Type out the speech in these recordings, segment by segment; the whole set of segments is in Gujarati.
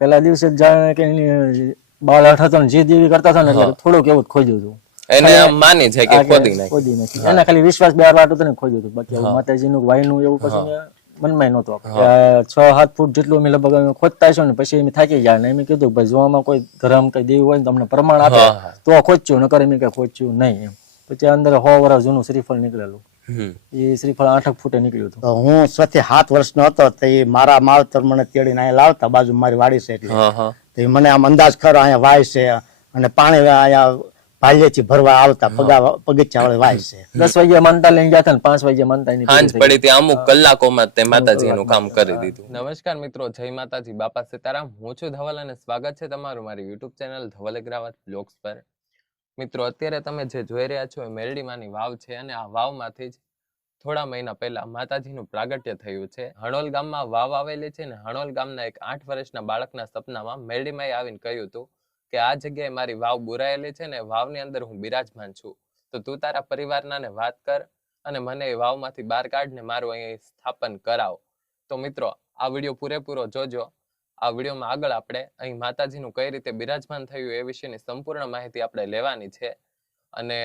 પેલા દિવસે જાણે કે એની બાળ હઠ હતો ને જે દેવી કરતા હતા ને એટલે થોડુંક એવું ખોજ્યું હતું. એને માની છે કે ખોદી નાખી. ખોદી નાખી. એને ખાલી વિશ્વાસ બે વાર હતો ને ખોજ્યું હતું. બાકી માતાજીનું વાયનું એવું કશું મેં મનમાં નહોતું છ સાત ફૂટ જેટલું અમે લગભગ ખોદતા છો ને પછી અમે થાકી ગયા ને એમ કીધું ભાઈ જોવામાં કોઈ ધર્મ કઈ દેવી હોય ને તમને પ્રમાણ આપે. તો ખોચ્યું નકર એમ કઈ ખોચ્યું નહીં. એમ. પછી અંદર સો વર્ષ જૂનું શ્રીફળ નીકળેલું. એ શ્રીફળ આઠક ફૂટે નીકળ્યું હતું. તો હું સ્વથી સાત વર્ષનો હતો તો એ મારા માવતર મને તેડીને અહીંયા લાવતા બાજુ મારી વાડી છે એટલે. હા હા. તો એ મને આમ અંદાજ ખરો અહીંયા વાય છે અને પાણી અહીંયા ભાલ્યેથી ભરવા આવતા પગા પગીચા વાળે વાય છે. દસ વાગ્યા માનતા લઈને ગયા હતા ને પાંચ વાગ્યા માનતા સાંજ પડી ત્યાં અમુક કલાકોમાં તે માતાજીનું કામ કરી દીધું. નમસ્કાર મિત્રો જય માતાજી. બાપા સીતારામ. હું છું ધવલ અને સ્વાગત છે તમારું મારી YouTube channel Dhaval Agravat blogs પર. મિત્રો, અત્યારે તમે જે જોઈ રહ્યા છો એ મેરડીમાંની વાવ છે અને આ વાવમાંથી જ થોડા મહિના પહેલા માતાજીનું પ્રાગટ્ય થયું છે. હણોલ ગામમાં વાવ આવેલી છે ને હણોલ ગામના એક આઠ વર્ષના બાળકના સપનામાં મેરડીમાએ આવીને કહ્યું હતું કે, આ જગ્યાએ મારી વાવ બુરાયેલી છે ને વાવની અંદર હું બિરાજમાન છું. તો તું તારા પરિવારનાને વાત કર અને મને એ વાવમાંથી બહાર કાઢને મારું અહીં સ્થાપન કરાવ. તો મિત્રો, આ વીડિયો પૂરેપૂરો જોજો. આ વિડીયોમાં આગળ આપણે અહીં માતાજીનું કઈ રીતે બિરાજમાન થયું એ વિશેની સંપૂર્ણ માહિતી આપણે લેવાની છે. અને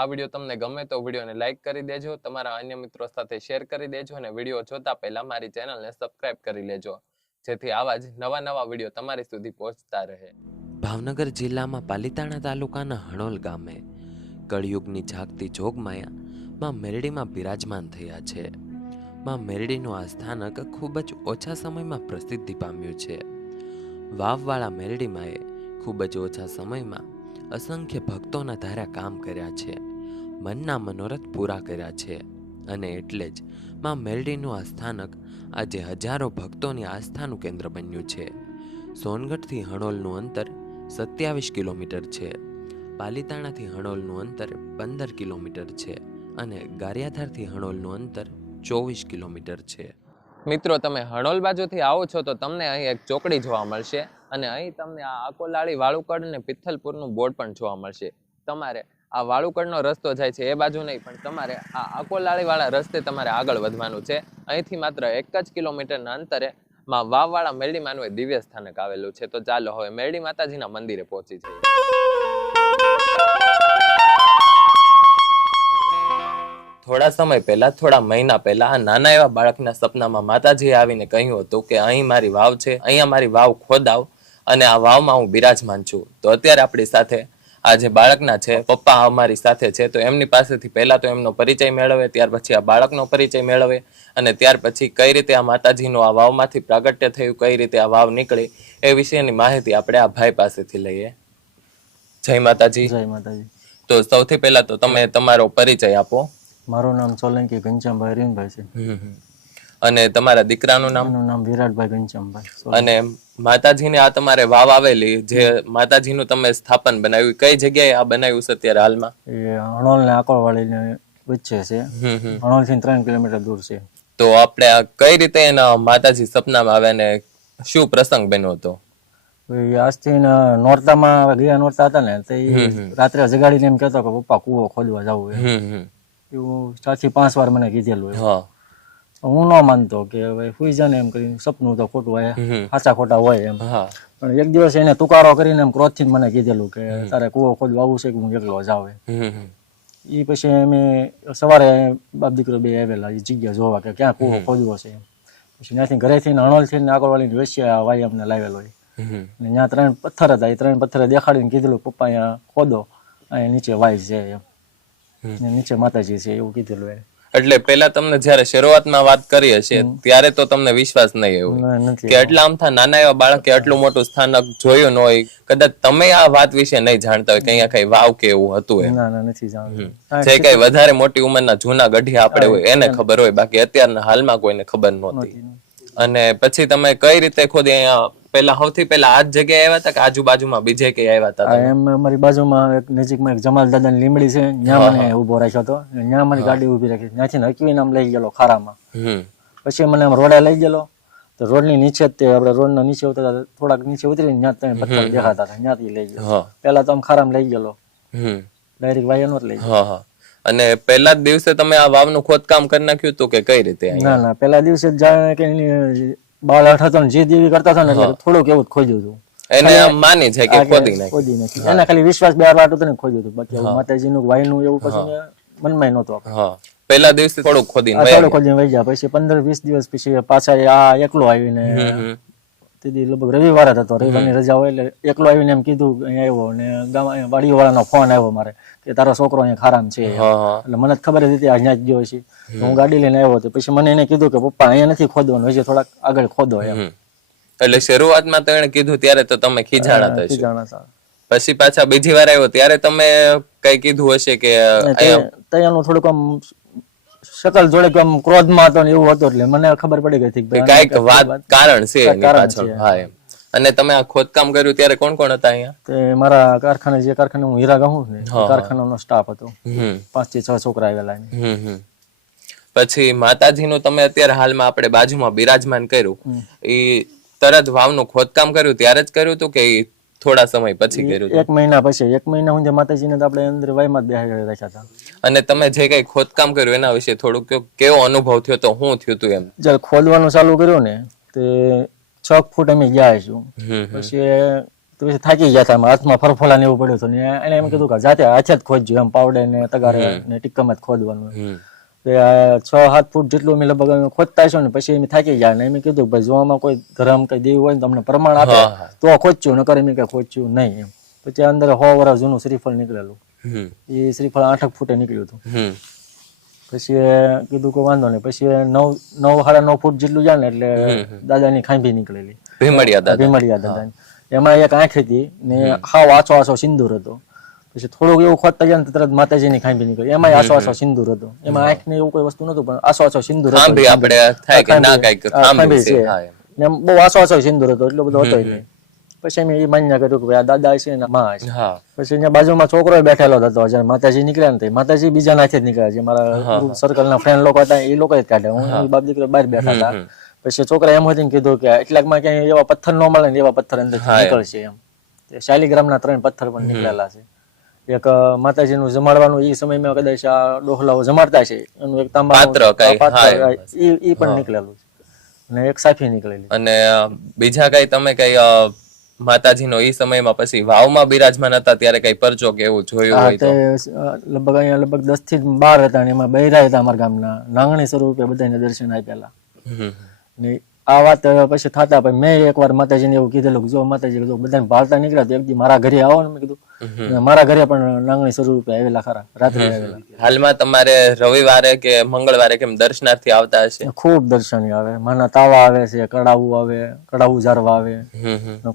આ વીડિયો તમને ગમે તો વિડીયોને લાઇક કરી દેજો, તમારા અન્ય મિત્રો સાથે શેર કરી દેજો અને વીડિયો જોતા પહેલા મારી ચેનલને સબસ્ક્રાઇબ કરી લેજો, જેથી આવા જ નવા નવા વીડિયો તમારી સુધી પહોંચતા રહે. ભાવનગર જિલ્લામાં પાલિતાણા તાલુકાના હણોલ ગામે કળિયુગની જાગતી જોગમાયા માં મેરડીમાં બિરાજમાન થયા છે. માં મેરડીનું આ સ્થાનક ખૂબ જ ઓછા સમયમાં પ્રસિદ્ધિ પામ્યું છે. વાવવાળા મેરડીમાંએ ખૂબ જ ઓછા સમયમાં અસંખ્ય ભક્તોના ધારા કામ કર્યા છે. મનના મનોરથ પૂરા કર્યા છે અને એટલે જ માં મેરડીનું આ સ્થાનક આજે હજારો ભક્તોની આસ્થાનું કેન્દ્ર બન્યું છે. સોનગઢથી હણોલનું અંતર સત્યાવીસ કિલોમીટર છે. પાલીતાણાથી હણોલનું અંતર પંદર કિલોમીટર છે અને ગારિયાધારથી હણોલનું અંતર ચોવીસ કિલોમીટર છે. મિત્રો, તમે હણોલ બાજુથી આવો છો તો તમને અહીં એક ચોકડી જોવા મળશે અને અહીં તમને આ અકોલાળી વાળુકડ અને પિથલપુરનું બોર્ડ પણ જોવા મળશે. તમારે આ વાળુકડનો રસ્તો જાય છે એ બાજુ નહીં, પણ તમારે આ આકોલાળીવાળા રસ્તે તમારે આગળ વધવાનું છે. અહીંથી માત્ર એક જ કિલોમીટરના અંતરે માં વાવવાળા મેરડીમાનું એ દિવ્ય સ્થાનક આવેલું છે. તો ચાલો હવે મેરડી માતાજીના મંદિરે પહોંચી જઈએ. થોડા સમય પહેલા થોડા મહિના પહેલા આ નાના એવા બાળકના સપનામાં માતાજીએ આવીને કહ્યું હતું કે અહીં મારી વાવ છે અહીંયા મારી વાવ ખોદાવ અને આ વાવમાં હું બિરાજમાન છું. તો અત્યારે આપણી સાથે આ જે બાળકના છે પપ્પા અમારી સાથે છે તો એમની પાસેથી પહેલા તો એમનો પરિચય મેળવે ત્યાર પછી આ બાળકનો પરિચય મેળવે અને ત્યાર પછી કઈ રીતે આ માતાજીનું આ વાવમાંથી પ્રાગટ્ય થયું કઈ રીતે આ વાવ નીકળી એ વિશેની માહિતી આપણે આ ભાઈ પાસેથી લઈએ. જય માતાજી. જય માતાજી. તો સૌથી પહેલા તો તમે તમારો પરિચય આપો. મારું નામ સોલંકી ઘનશ્યામભાઈ રીનભાઈ છે. અને તમારા દીકરાનું નામ? નું નામ વિરાટભાઈ ઘનશ્યામભાઈ અને માતાજીને આ તમારે વાવ આવેલી જે માતાજીનું તમે સ્થાપન બનાવ્યું કઈ જગ્યાએ આ બનાવ્યું છે અત્યારે હાલમાં? એ હણોલ ને આકોળવાડી વચ્ચે છે. હણોલથી ત્રણ કિલોમીટર દૂર છે. તો આપણે કઈ રીતે એના માતાજી સપનામાં આવ્યા ને શું પ્રસંગ બન્યો હતો? આજથી ને નોરતામાં ગયા નોરતા હતા ને તે રાત્રે જગાડીને એમ કહેતો કે પપ્પા કુવો ખોદવા જવું. એવું ચારથી પાંચ વાર મને કીધેલું હા. હું ન માનતો કે ભાઈ હુઈ જાને એમ કરીને સપનું તો ખોટું હોય. સાચા ખોટા હોય એમ. પણ એક દિવસ એને તુકારો કરીને એમ ક્રોધથી જ મને કીધેલું કે તારે કૂવો ખોદવા આવવું છે કે હું એકલો હમ. એ પછી અમે સવારે બાપ દીકરો બે આવેલા એ જગ્યા જોવા કે ક્યાં કૂવો ખોદવો છે પછી ત્યાંથી ઘરેથી હણોલથી આગળ વાળી વેસ્યા વાઈ અમને લાવેલો એ ત્યાં ત્રણ પથ્થર હતા એ ત્રણ પથ્થરે દેખાડીને કીધેલું પપ્પા અહીંયા ખોદો અહીંયા નીચે વાઈ છે એમ. નીચે માતાજી છે એવું કીધેલું એને એટલે પેલા તમને જયારે શરૂઆતમાં વાત કરી હશે ત્યારે તો તમને વિશ્વાસ નહીં આવ્યો કે એટલા આમથા નાના એવા બાળકે આટલું મોટું સ્થાનક જોયું ન હોય કદાચ તમે આ વાત વિશે નહીં જાણતા હોય કે અહીંયા કઈ વાવ કે એવું હતું એમ. ના ના નથી જાણતું. જે કઈ વધારે મોટી ઉંમરના જૂના ગઢિયા આપણે હોય એને ખબર હોય બાકી અત્યારના હાલમાં કોઈને ખબર નહોતી. અને પછી તમે કઈ રીતે ખુદ અહીંયા પેલા સૌથી પેલા આ જ જગ્યાએ આવ્યા હતા કે આજુબાજુમાં બીજે કઈ આવ્યા હતા એમ અમારી બાજુમાં એક નજીકમાં એક જમાલ દાદાની લીમડી છે ત્યાં મને ઊભો રાખ્યો હતો. ત્યાં મારી ગાડી ઊભી રાખી. ત્યાંથી હકવીને આમ લઈ ગયેલો ખારામાં. પછી મને આમ રોડે લઈ ગયેલો. તો રોડની નીચે તે આપણે રોડના નીચે ઉતરતા થોડાક નીચે ઉતરીને ત્યાં ત્રણ પથ્થર દેખાતા હતા. ત્યાંથી લઈ ગયો પેલા તો આમ ખારામ લઈ ગયેલો. હમ. ડાયરેક્ટ વાયનો જ લઈ ગયો અને પહેલા જ દિવસે તમે આ વાવનું ખોદકામ કરી નાખ્યું હતું કે કઈ રીતે ના ના. પેલા દિવસે જ જાણે કે બાળ હઠ જે દેવી કરતા હતા ને એટલે થોડુંક એવું ખોજ્યું હતું. એને માની છે કે ખોદી નાખી. ખોદી નાખી. એને ખાલી વિશ્વાસ બે વાર હતું ને ખોજ્યું હતું. બાકી માતાજીનું વાયનું એવું પછી મનમાં નહોતું હા. પહેલા દિવસે થોડુંક ખોદીને થોડું ખોદીને વહી ગયા. પછી પંદર વીસ દિવસ પછી પાછા આ એકલો આવીને. તેથી લગભગ રવિવાર જ હતો. રવિવારની રજા હોય એટલે એકલો આવીને એમ કીધું અહીંયા આવ્યો ને ગામ વાડીઓ વાળાનો ફોન આવ્યો મારે કે તારો છોકરો અહીંયા ખારામ છે. એટલે મને જ ખબર જ હતી અહીંયા જ ગયો છે. હું ગાડી લઈને આવ્યો હતો. પછી મને એને કીધું કે પપ્પા અહીંયા નથી ખોદવાનું હજી થોડાક આગળ ખોદો એમ. એટલે શરૂઆતમાં તો એને કીધું ત્યારે તો તમે ખીજાણા હતા ખીજાણા. પછી પાછા બીજી વાર આવ્યો ત્યારે તમે કઈ કીધું હશે કે અને થોડુંક આમ શકલ જોડે કેમ ક્રોધમાં હતો ને એવું હતું એટલે મને ખબર પડી ગઈ હતી કે કંઈક વાત કારણ છે એની પાછળ. હા એમ. અને તમે આ ખોદકામ કર્યું ત્યારે કોણ કોણ હતા અહીંયા? તે મારા કારખાને જે કારખાને હું હીરા કહું ને કારખાનાનો સ્ટાફ હતો. પાંચથી છ છોકરા આવેલા. હમ પછી માતાજીનું તમે અત્યારે હાલમાં આપણે બાજુમાં બિરાજમાન કર્યું. એ તરત વાવનું ખોદકામ કર્યું ત્યારે જ કર્યું હતું કે થોડા સમય પછી કર્યું એક મહિના પછી એક મહિના સુધી માતાજીને તો આપણે અંદર વાયમાં જ બેહાડી રાખ્યા હતા. અને તમે જે કઈ ખોદકામ કર્યું એના વિશે થોડુંક. કેવો અનુભવ થયો તો શું થયું હતું એમ? જ્યારે ખોદવાનું ચાલુ કર્યું ને તે છ ફૂટ અમે ગયા છું. પછી તો પછી થાકી ગયા હતા હાથમાં ફરફોલા ને એવું પડ્યું હતું ને એને એમ કીધું કે જાતે હાથે જ ખોદજો એમ પાવડે ને તગારે ને ટીક્કમ જ ખોદવાનું. છ સાત ફૂટ જેટલું અમે લગભગ અમે ખોદતા છો ને પછી અમે થાકી ગયા ને એમ કીધું ભાઈ જોવામાં કોઈ ગરમ કઈ દેવું હોય ને તમને પ્રમાણ આપે. તો ખોચ્યું નકર એમ કઈ ખોચ્યું નહીં એમ. પછી અંદર સો વર્ષ જૂનું શ્રીફળ નીકળેલું. એ શ્રીફળ આઠક ફૂટે નીકળ્યું હતું. પછી કીધું કે વાંધો નહીં. પછી નવ નવ સાડા નવ ફૂટ જેટલું જાય ને એટલે દાદાની ખાંભી નીકળેલી. ભીમડિયા દાદા. ભીમડિયા દાદાની. એમાં એક આંખ હતી ને હાવ આછો આછો સિંદૂર હતો. પછી થોડુંક એવું ખોદતા ગયા ને તરત માતાજીની ખાંભી નીકળી એમાં આસો આસો સિંદૂર હતો. એમાં આંખ ને એવું કોઈ વસ્તુ નતું પણ આસો આસો સિંદૂર હતો. આપણે થાય કે ના કંઈક ખાંભી ખાંભી છે છે. એમ. ને બહુ આસો આસો સિંદૂર હતો એટલો બધો હતો નહીં. પછી અમે એ માન્ય કર્યું કે આ દાદા છે ને માં છે પછી અહીંયા બાજુમાં છોકરો બેઠેલો હતો જ્યારે માતાજી નીકળ્યા ને માતાજી બીજા નાથે જ નીકળ્યા. છે મારા સર્કલ ના ફ્રેન્ડ લોકો હતા એ લોકો જ કાઢે હું બાપ દીકરો બહાર બેઠા હતા. પછી છોકરા એમ હતી કીધું કે એટલાકમાં ક્યાંય એવા પથ્થર ન મળે ને એવા પથ્થર અંદર નીકળશે એમ. શાલીગ્રામ ના ત્રણ પથ્થર પણ નીકળેલા છે. એક માતાજી માતાજીનું જમાડવાનું એ સમયમાં કદાચ આ ડોહલાઓ જમાડતા છે. એનું એક પાત્ર ઈ પણ નીકળેલું છે. અને એક સાફી નીકળેલી અને બીજા કઈ તમે કઈ માતાજી માતાજીનો ઈ સમયમાં પછી વાવમાં બિરાજમાન હતા ત્યારે કઈ પરચો કે એવું જોયું હોય તે? તો લગભગ અહીંયા લગભગ દસથી બાર હતા અને એમાં બૈરા હતા અમારા ગામના. નાંગણી સ્વરૂપે બધાને દર્શન આપેલા ને આ વાત પછી થતા પછી મેં એકવાર માતાજીને એવું કીધેલું કે જો માતાજી કીધું બધાને ભાળતા નીકળ્યા તો એક દી મારા ઘરે આવો ને મેં કીધું. મારા ઘરે પણ નાંગણી સ્વરૂપે આવેલા ખરા રાત્રે આવેલા. હાલમાં તમારે રવિવારે કે મંગળવારે કેમ દર્શનાર્થી આવતા હશે? ખૂબ દર્શની આવે. માના તાવા આવે છે કડાવું આવે કડાવું ઝારવા આવે.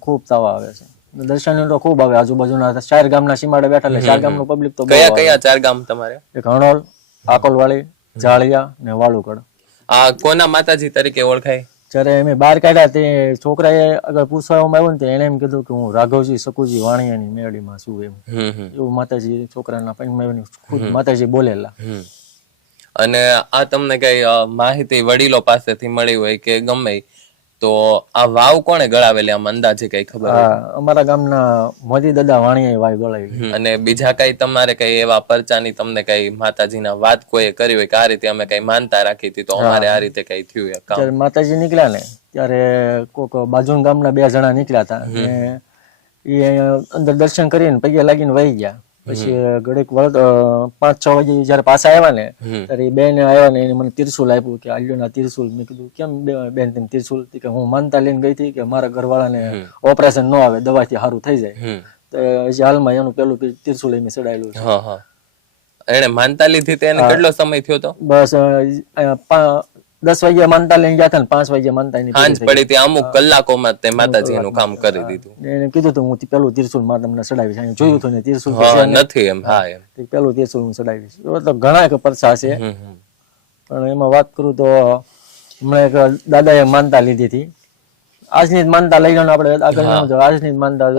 ખૂબ તાવા આવે છે. દર્શન તો ખૂબ આવે આજુબાજુના. ચાર ગામના સીમાડે બેઠા એટલે ચાર ગામનું પબ્લિક તો કયા કયા ચાર ગામ તમારે? એક હણોલ આકોલવાળી જાળિયા ને વાળુકડ આ કોના માતાજી તરીકે ઓળખાય? જ્યારે અમે બહાર કાઢ્યા તે છોકરાએ અગર પૂછવામાં આવ્યું ને તો એને એમ કીધું કે હું રાઘવજી સકુજી વાણિયાની મેળીમાં છું એમ. એવું માતાજી છોકરાના પંચમાં ખુદ માતાજી બોલેલા. અને આ તમને કઈ માહિતી વડીલો પાસેથી મળી હોય કે ગમે તો આ વાવ કોણે ગળાવેલી? આમ અંદાજે કઈ ખબર અમારા ગામના મોદી દાદા વાણીએ વાય ગળાવી અને બીજા કઈ તમારે કઈ એવા પરચાની તમને કઈ માતાજીના વાત કોઈ કરી હોય કે આ રીતે અમે કઈ માનતા રાખી હતી તો અમારે આ રીતે કઈ થયું કામ? માતાજી નીકળ્યા ને ત્યારે કોક બાજુ ગામના બે જણા નીકળ્યા હતા. એ અંદર દર્શન કરીને પગે લાગીને વહી ગયા. પછી ઘડીક વળત પાંચ છ વાગે જયારે પાછા આવ્યા ને ત્યારે બેન આવ્યા ને એને મને તિરસુલ આપ્યું કે આલ્યોના ત્રિશુલ. મેં કીધું કેમ બેન તેમ ત્રિશુલ? કે હું માનતા લઈને ગઈ હતી કે મારા ઘરવાળાને ઓપરેશન ન આવે દવાથી સારું થઈ જાય. તો હજી હાલમાં એનું પેલું ત્રિશુલ એમ ચડાયેલું છે. એને માનતા લીધી તેને કેટલો સમય થયો તો? બસ દસ વાગ્યા માનતા લઈને ગયા હતા પાંચ વાગ્યા માનતા એની સાંજ પડી ત્યાં અમુક કલાકોમાં તે માતાજી એનું કામ કરી દીધું. એને કીધું તું હું પેલું ત્રિશુલમાં તમને ચડાવીશ. અહીં જોયું હતું ને ત્રિશુલ નથી એમ હા એમ. પેલું ત્રિશુલ હું ચડાવીશ. તો ઘણા પરસા છે. પણ એમાં વાત કરું તો હમણાં એક દાદાએ માનતા લીધી હતી. આજની માનતા લઈ ને આપણે આગળ આજની માનતા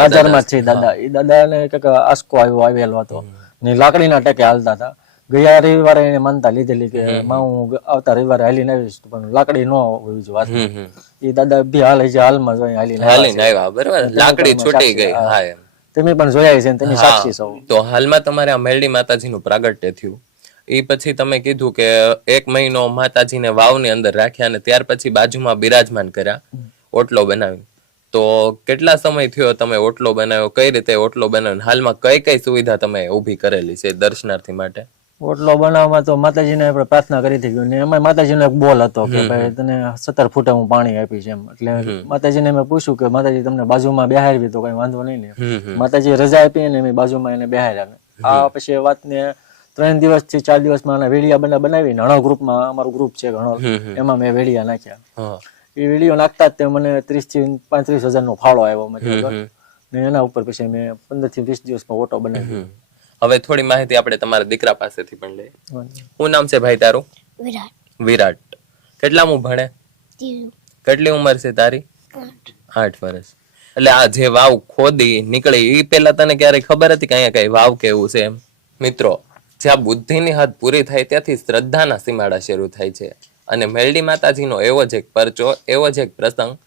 હાજરમાં છે દાદા. એ દાદાને કંઈક આસકો આવ્યો આવેલો હતો. ને લાકડીના ટેકે હાલતા હતા. ગયા રવિવારે એને માનતા લીધેલી કે માં હું આવતા રવિવારે હાલીને આવીશ પણ લાકડી ન હોવી જોઈએ હમ એ દાદા બી હાલ છે હાલમાં જોઈ હાલીને હાલીને આવ્યા બરાબર. લાકડી છૂટી ગઈ હા તમે પણ જોયા છે તમે સાક્ષી છો. તો હાલમાં તમારે આ મેરડી માતાજીનું પ્રાગટ્ય થયું. એ પછી તમે કીધું કે એક મહિનો માતાજીને વાવની અંદર રાખ્યા અને ત્યાર પછી બાજુમાં બિરાજમાન કર્યા ઓટલો બનાવી તો કેટલા સમય થયો તમે ઓટલો બનાવ્યો કઈ રીતે ઓટલો બનાવ્યો? હાલમાં કઈ કઈ સુવિધા તમે ઊભી કરેલી છે દર્શનાર્થી માટે? ઓટલો બનાવવામાં તો માતાજીને આપણે પ્રાર્થના કરી હતી અને એમાં માતાજીનો એક બોલ હતો કે ભાઈ તને સત્તર ફૂટે હું પાણી આપીશ એમ. એટલે માતાજીને મેં પૂછ્યું કે માતાજી તમને બાજુમાં બેહારવી તો કઈ વાંધો નહીં ને માતાજી રજા આપી અને એમ બાજુમાં એને બેહાર્યા આ પછી વાતને ત્રણ દિવસથી ચાર દિવસમાં વેડિયા બના બનાવી ઘણો ગ્રુપમાં અમારું ગ્રુપ છે ઘણો એમાં મેં વેડિયા નાખ્યા. એ વેડિયો નાખતા જ તે મને ત્રીસથી પાંત્રીસ હજાર નો ફાળો આવ્યો મને ને એના ઉપર પછી મેં પંદરથી વીસ દિવસમાં ઓટો બનાવી. હવે થોડી માહિતી આપણે તમારા દીકરા પાસેથી પણ લઈએ. શું નામ છે ભાઈ તારું? વિરાટ. વિરાટ. કેટલામું ભણે? કેટલી ઉંમર છે તારી? આઠ. વર્ષ. એટલે આ જે વાવ ખોદી નીકળી એ પેલા તને ક્યારેય ખબર હતી કે અહીંયા કઈ વાવ કેવું છે એમ? મિત્રો જ્યાં બુદ્ધિની હદ પૂરી થાય ત્યાંથી શ્રદ્ધાના સીમાડા શરૂ થાય છે. અને મેલડી માતાજીનો એવો જ એક પરચો એવો જ એક પ્રસંગ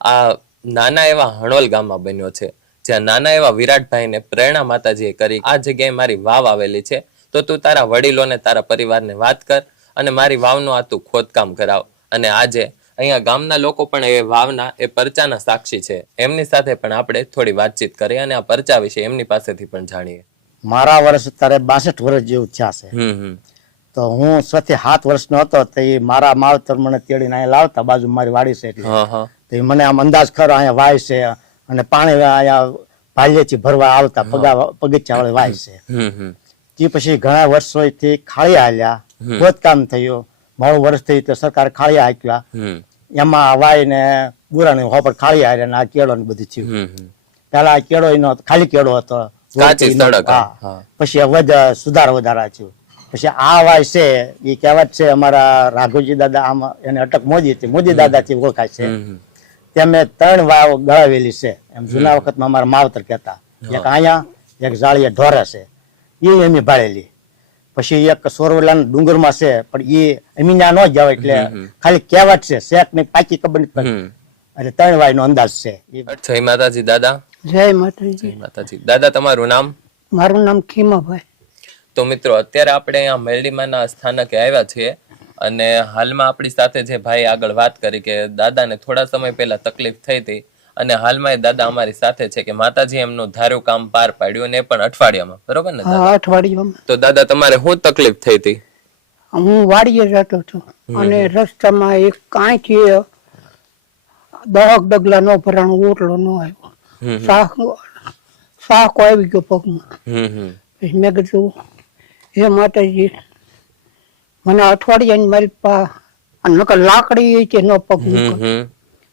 આ નાના એવા હણોલ ગામમાં બન્યો છે. જ્યાં નાના એવા વિરાટભાઈને પ્રેરણા માતાજીએ કરી આ જગ્યાએ મારી વાવ આવેલી છે. તો તું તારા વડીલોને તારા પરિવારને વાત કર અને મારી વાવનું આ તું ખોદકામ કરાવ. અને આજે અહીંયા ગામના લોકો પણ એ વાવના એ પરચાના સાક્ષી છે. એમની સાથે પણ આપણે થોડી વાતચીત કરીએ અને આ પરચા વિશે એમની પાસેથી પણ જાણીએ. મારા વર્ષ અત્યારે બાસઠ વર્ષ જેવું થયા છે તો હું સાથે સાત વર્ષનો હતો તો એ મારા માવતર મને તેડીને અહીંયા લાવતા બાજુ મારી વાડી છે એટલે. તો મને આમ અંદાજ ખરો અહીંયા વાય છે અને પાણી અહીંયા ભાલ્યેથી ભરવા આવતા પગા પગથિયા વાળી વાય છે. તે પછી ઘણા વર્ષોથી ખાળી હાલ્યા. ખોદકામ થયું. મારું વર્ષ થયું તો સરકાર ખાળી હાંક્યા. એમાં વાય ને બુરાની હોપર ખાળી હાર્યા ને આ કેળો ને બધું થયું. પેલા આ કેળો એનો ખાલી કેળો હતો. પછી સુધાર વધારા થયું. પછી આ વાય છે એ કહેવત છે અમારા રાઘુજી દાદા આમ એને અટક મોદી મોદી દાદા થી ઓળખાય છે. ત્યાં મેં ત્રણ વાવ ગળાવેલી છે. એમ જૂના વખતમાં અમારા માવતર કહેતા. એક અહીંયા એક જાળીએ ઢોરા છે. એ એમી ભાળેલી. પછી એક સોરવલા ડુંગરમાં છે પણ એ અમીના ન જાવ એટલે ખાલી કહેવત છે શેખની પાકી ખબર નથી એટલે ત્રણ વાય નો અંદાજ છે. જય માતાજી દાદા. જય માતાજી. જય માતાજી. દાદા તમારું નામ? મારું નામ ખીમાભાઈ. તો મિત્રો અત્યારે આપણે આ મેરડીમાના સ્થાનકે આવ્યા છીએ. અને હાલમાં આપણી સાથે જે ભાઈ આગળ વાત કરી કે દાદાને થોડા સમય પહેલા તકલીફ થઈ હતી અને હાલમાં એ દાદા અમારી સાથે છે કે માતાજી એમનું ધાર્યું કામ પાર પાડ્યું અને પણ અઠવાડિયામાં. બરોબર ને હા અઠવાડિયામાં. તો દાદા તમારે શું તકલીફ થઈ હતી? હું વાડીએ જતો હતો અને રસ્તામાં એક કાંઈથી દહક ડગલા નો ભરાણો ઓટલો નો આવ્યો. શાક શાકો આવી ગયો પગમાં. મેં કીધું હે માતાજી મને અઠવાડિયાની મારી પા અને નકર લાકડી છે ન પગ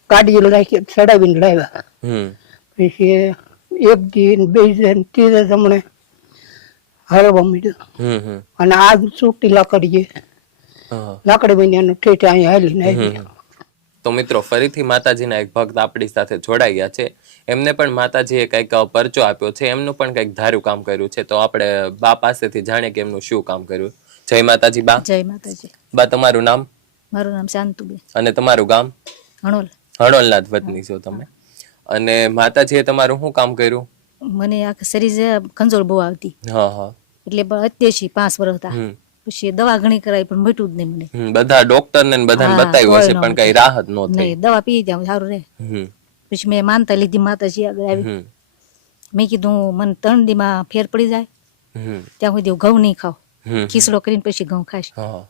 ગાડી લાખી ચડાવીને લાવ્યા. પછી એક દી ને બે દી ને ત્રીજે તમને હરવા મળ્યું. અને આ સુટી લાકડીએ લાકડી મહિનાનું ઠેઠ અહીંયા હાલીને આવી તો મિત્રો ફરીથી માતાજીના એક ભક્ત આપણી સાથે જોડાઈ ગયા છે. એમને પણ માતાજીએ કંઈક પરચો આપ્યો છે. એમનું પણ કંઈક ધાર્યું કામ કર્યું છે. તો આપણે બા પાસેથી જાણે કે એમનું શું કામ કર્યું. જય માતાજી બા. જય માતાજી. બા તમારું નામ? મારું નામ શાંતુબેન. અને તમારું ગામ? હણોલ. હણોલના જ વતની છો તમે. અને માતાજીએ તમારું શું કામ કર્યું? મને આ શરીર ખંજોળ બહુ આવતી. હા હા. એટલે અત્યારથી પાંચ વર્ષ હતા. પછી દવા ઘણી કરાવી પણ મટ્યું જ નહીં મને. બધા ડોક્ટર ને બધાને બતાવ્યું હશે પણ કઈ રાહત ન થઈ. દવા પી ત્યાં સારું રહે. પછી મેં માનતા લીધી માતાજી આગળ આવી. મેં કીધું મને ત્રણ દીમાં ફેર પડી જાય. ત્યાં સુધી ઘઉં નહીં ખાવ ખીચડો કરીને પછી ઘઉં ખાઈશ. હા.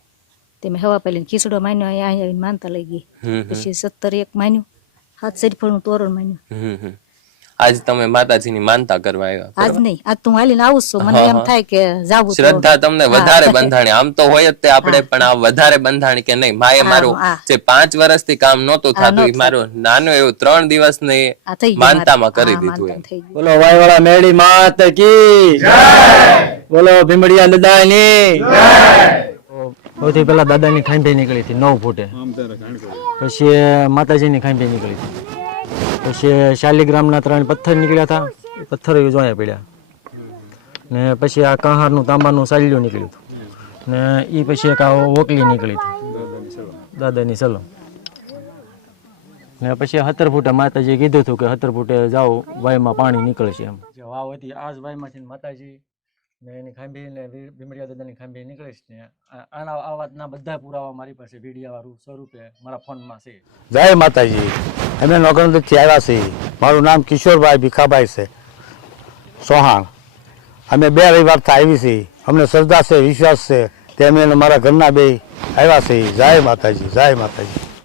તે મેં હવા પહેલી ખીસડો માન્યો અહીંયા અહીંયા આવીને માનતા લઈ ગઈ પછી સત્તર એક માન્યું હાથ શરીફળનું તોરણ માન્યું. આજ તમે માતાજીની માનતા કરવા આવ્યા. આજ નહીં. આજ તું હાલીને આવું છું. મને એમ થાય કે જાવું શ્રદ્ધા તમને વધારે બંધાણી. આમ તો હોય જ તે આપણે પણ આ વધારે બંધાણી કે નહીં? માએ મારું જે પાંચ વર્ષથી કામ નહોતું થતું એ. મારું નાનું એવું ત્રણ દિવસ ને માનતામાં કરી દીધું એમ. બોલો વાયવાળા મેળી માત કી? બોલો ભીમડિયા દાદાની સૌથી પેલા દાદાની ખાંભી નીકળી હતી નવ ફૂટે. પછી માતાજીની ખાંભી નીકળી હતી. પછી શાલિગ્રામના ત્રણ પથ્થર નીકળ્યા હતા. પથ્થર જોયા પડ્યા. ને પછી આ કહારનું તાંબાનું સાલ્યું નીકળ્યું હતું. ને એ પછી એક આ ઓકલી નીકળી હતી. દાદાની સલો ને પછી હતર ફૂટે માતાજીએ કીધું હતું કે હતર ફૂટે જાઓ, વાયમાં પાણી નીકળશે એમ. વાવ હતી આ જ વાયમાંથી માતાજી ને એની ખાંભી ને દાદાની ખાંભી નીકળીશ ને આના, આ વાતના બધા પુરાવા મારી પાસે વિડીયાવાળું સ્વરૂપે મારા ફોનમાં છે. જય માતાજી. અમે નોકરથી આવ્યા છીએ. મારું નામ કિશોરભાઈ ભીખાભાઈ છે. સોહાણ. અમે બે રવિવારથી આવી છીએ. અમને શ્રદ્ધા છે, વિશ્વાસ છે. તે અમે મારા ઘરના બે આવ્યા છીએ. જય માતાજી જય માતાજી.